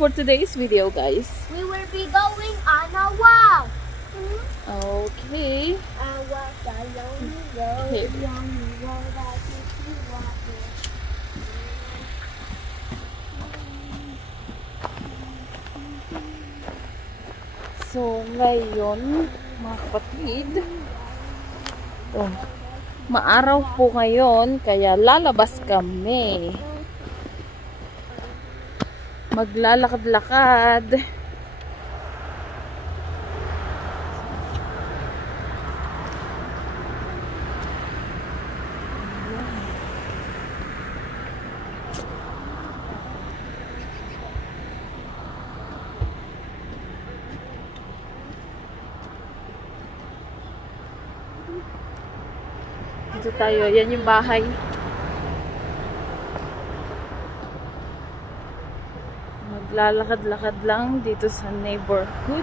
for today's video, guys? We will be going on a walk. Okay. I walk the lonely road, Okay. lonely road I keep you walking. So, ngayon, mga kapatid, ito, maaraw po ngayon, kaya lalabas kami. Maglalakad-lakad. Dito tayo, yan yung bahay. Maglalakad-lakad lang dito sa neighborhood.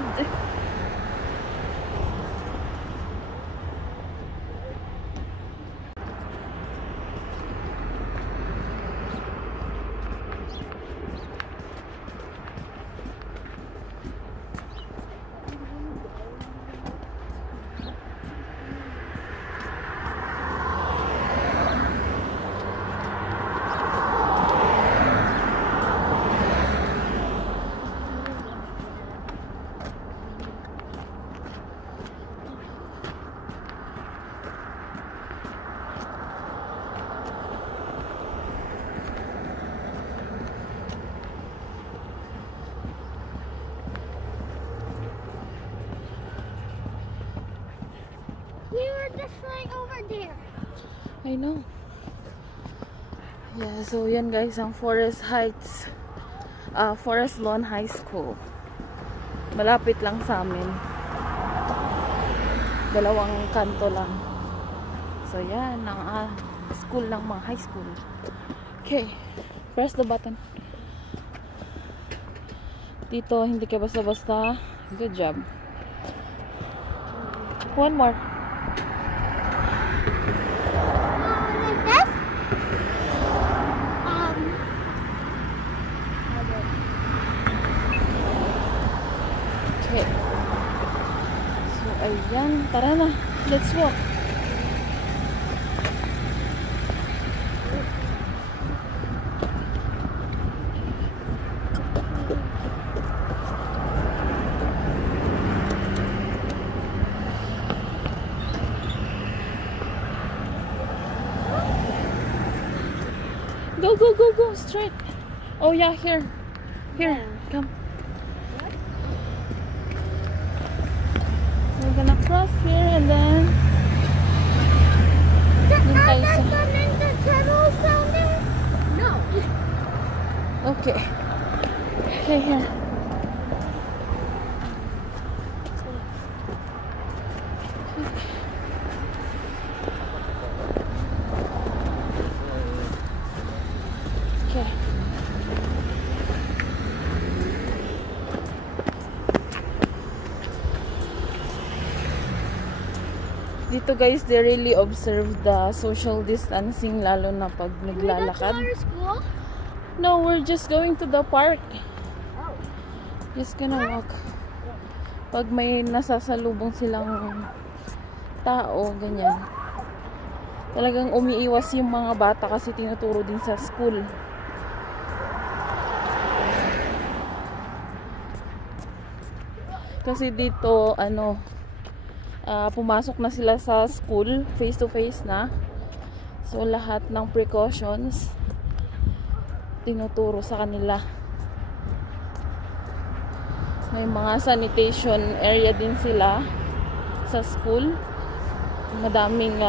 We were just right over there. I know. Yeah, so yan guys, ang Forest Heights, Forest Lawn High School. Malapit lang sa amin. Dalawang kanto lang. So yan, ang school ng mga high school. Okay, press the button. Dito, hindi ka basta-basta. Good job. One more. Like this? Okay. So, ayan. Tara na. Let's walk. Go, go, go, go. Straight. Oh, yeah. Here. Here. Come. We're gonna cross here and then Are there some ninja turtles down there? No. okay. Okay, here. Okay. Dito guys, they really observe the social distancing, lalo na pag naglalakad. We got to our school? No, we're just going to the park. Oh. Just gonna walk. Pag may nasasalubong silang tao, ganyan. Talagang umiiwas yung mga bata kasi tinuturo din sa school. Kasi dito, pumasok na sila sa school, face to face na. So, lahat ng precautions tinuturo sa kanila. May mga sanitation area din sila sa school. Madaming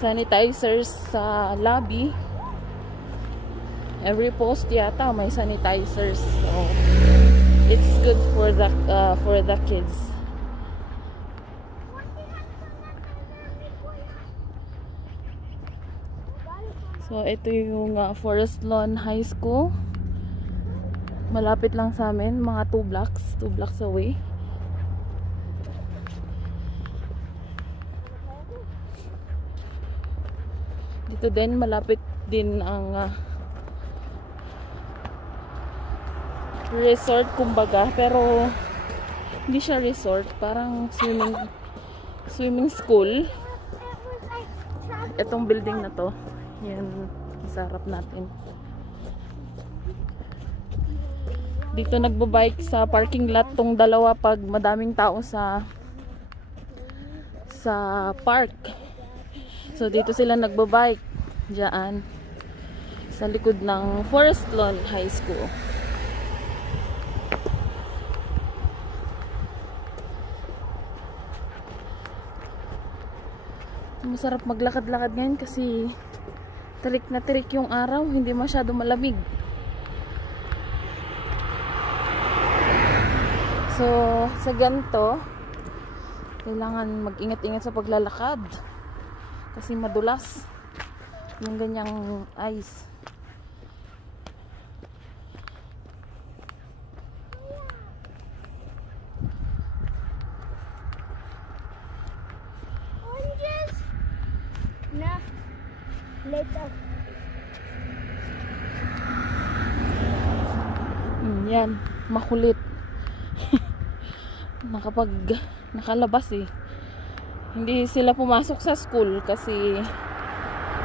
sanitizers sa lobby. Every post yata may sanitizers. So, it's good for the kids. So, ito yung Forest Lawn High School. Malapit lang sa amin. Mga 2 blocks away. Dito din, malapit din ang resort kumbaga, pero hindi siya resort, parang swimming school. Itong building na to, yan sa harap natin. Dito nagbabike sa parking lot tong dalawa pag madaming tao sa park. So dito sila nagbabike diyan sa likod ng Forest Lawn High School. Masarap maglakad-lakad ngayon kasi tirik na tirik yung araw, hindi masyado malamig. So, sa ganito, kailangan mag-ingat-ingat sa paglalakad kasi madulas yung ganyang ice. Oranges? Nah. Later. Yan, makulit. Nakalabas eh. Hindi sila pumasok sa school kasi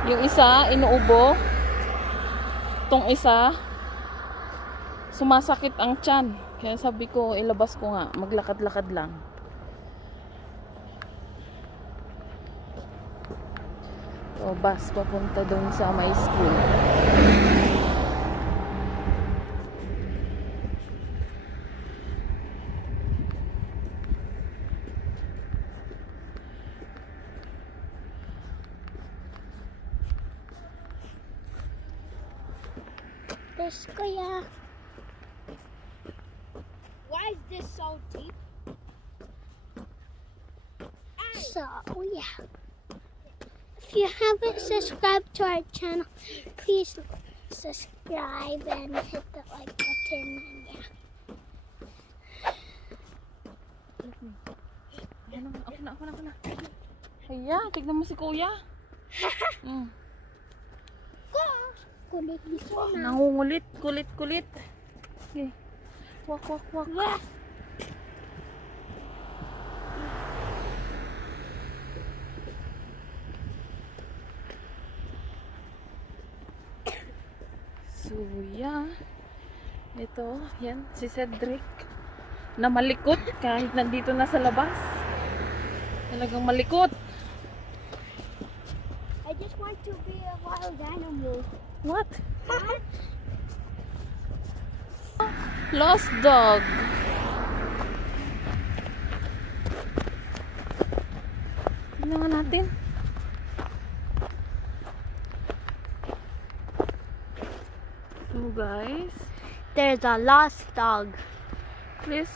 yung isa inuubo, tong isa sumasakit ang tiyan. Kaya sabi ko ilabas ko nga, maglakad-lakad lang. So bus papunta doon sa my school. This kuya. Why is this so deep? So, yeah. If you haven't subscribed to our channel, please subscribe and hit the like button. And yeah. Ako na. Kaya, tignan mo si kuya. Kulit dito na. Nangungulit, kulit. Okay. Wak. So, yeah. Ito, yan, si Cedric. Na malikot kahit nandito na sa labas. Talagang malikot. I just want to be a wild animal. What? Lost dog. Tignan nga natin. So guys, There's a lost dog. please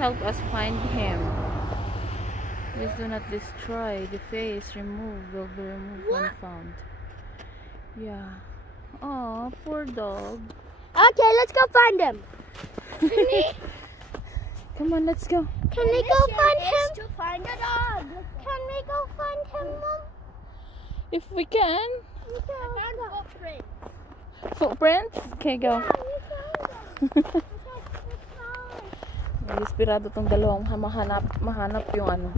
help us find him. Please do not destroy the face. Will be removed when found. Yeah. Oh, poor dog. Okay, let's go find him. Come on, let's go. Can we go find him? To find a dog. Can we go find him, Mom? If we can. I found a footprint. Footprints? Okay, go. Desperado tong dalawang mahanap yung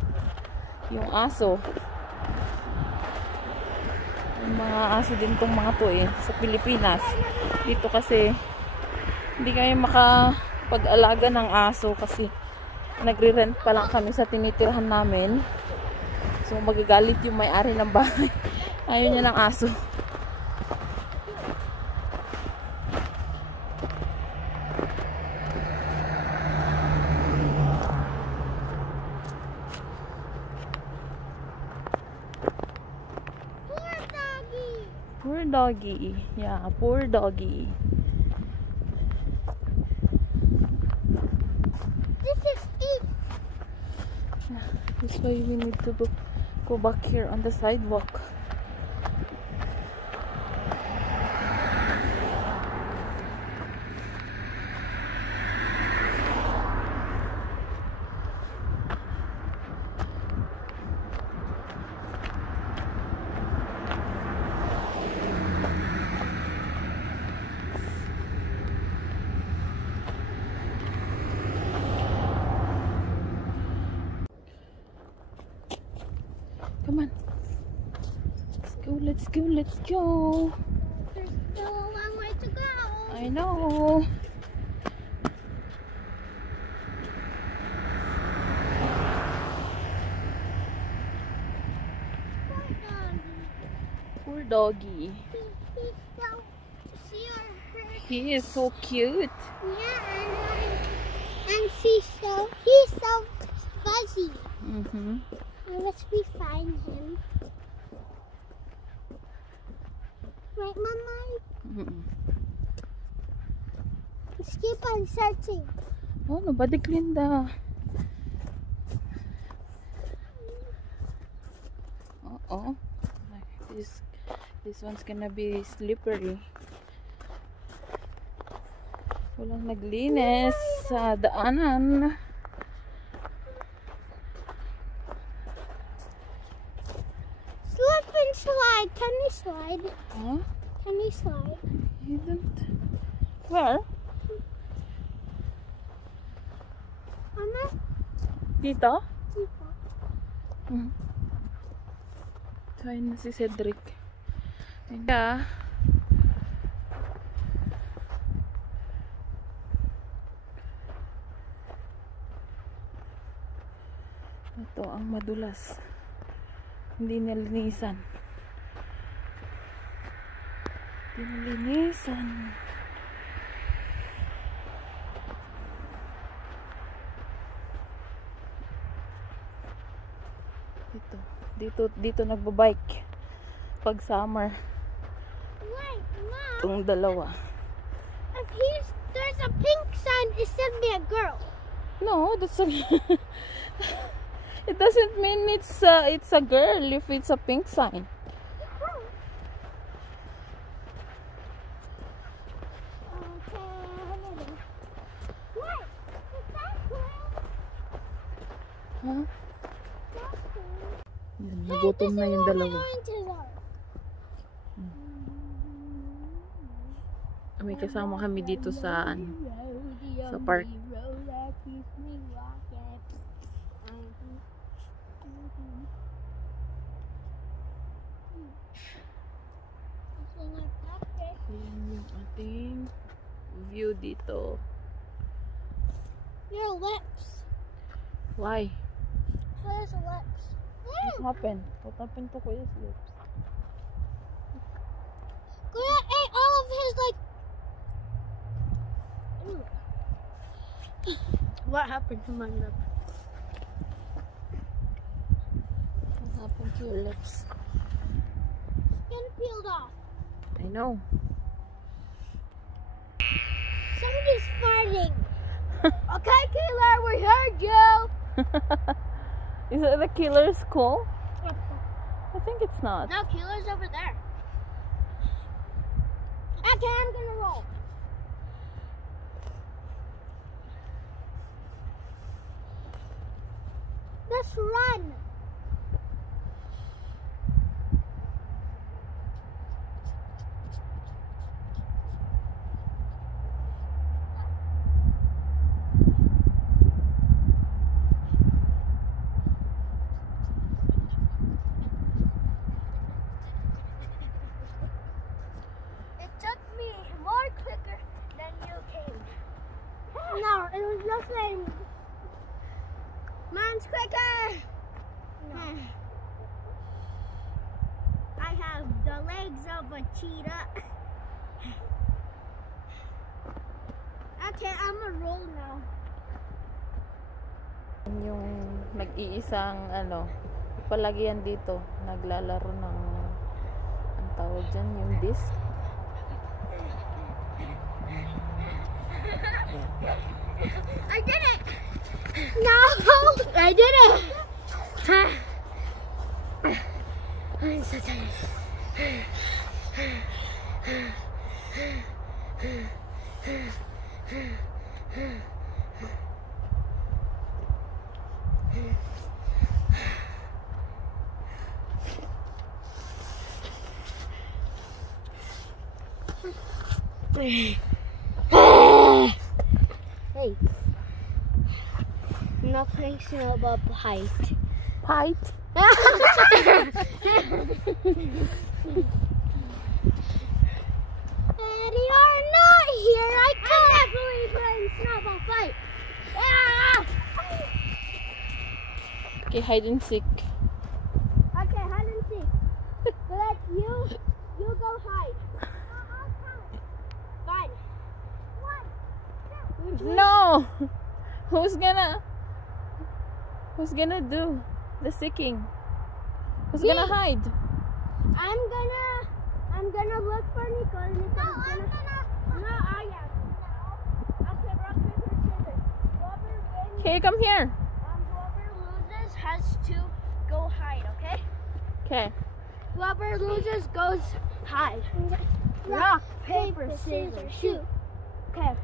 yung aso. Yung mga aso din tong mga to eh sa Pilipinas. Dito kasi hindi kami makapag-alaga ng aso kasi nagre-rent pa lang kami sa tinitirhan namin. So magagalit yung may-ari ng bahay. Ayaw niya ng aso. Poor doggy. Yeah, poor doggy. This is steep. That's why we need to go back here on the sidewalk. let's go, let's go. There's still a long way to go. I know. Poor doggy. He's so, see her. He is so cute. Yeah, and he's so fuzzy. Unless we find him. Right, Mama? Let's keep on searching. Oh, nobody cleaned the... Uh-oh. This one's gonna be slippery. Walang naglinis sa daanan. Slip and slide. Can we slide? Huh? Can we slide? You don't... Where? Mama? Dito? Dito. Kain na si Cedric. Yeah. Ito ang madulas. Hindi nilinisan. Hindi nilinisan. Dito nagbabike pag summer. Wait, Mom. Itong dalawa. If there's a pink sign, it should be a girl. No, that's a it doesn't mean it's a girl if it's a pink sign. Wait, is that girl? Huh? Yan, nagutom na yung dalawa. May kasama kami dito sa park. Yan yung ating view dito. Your lips. Why? Where's the lips? What happened? What happened to Kuya's lips? Kuya ate all of his What happened to my lip? What happened to your lips? Skin peeled off. I know. Somebody's farting. Okay, killer, we heard you. Is it the killer's call? I think it's not. No, killer's over there. Okay, I'm gonna roll. Let's run. It took me more quicker than you came. No, it was nothing. Mine's quicker. No. I have the legs of a cheetah. Okay, I'm gonna roll now. Yung nag-iisang palagi yan dito, naglalaro ng ang tawag dyan, yung disc. I did it! No! I did it! I'm so tired. Hey. I'm not playing snowball height. Fight? Daddy, you're not here. I'm definitely playing snowball fight. Yeah. Okay, hide and seek. Okay, hide and seek. Let you go hide. Fine. 1, 2. No! Who's gonna do the seeking? Who's gonna hide? I'm gonna look for Nicole. No, I am. Okay, rock, paper, scissors. Whoever wins, Okay, come here. whoever loses has to go hide, okay? Okay. Whoever loses goes hide. Rock, paper, scissors, shoot. Okay.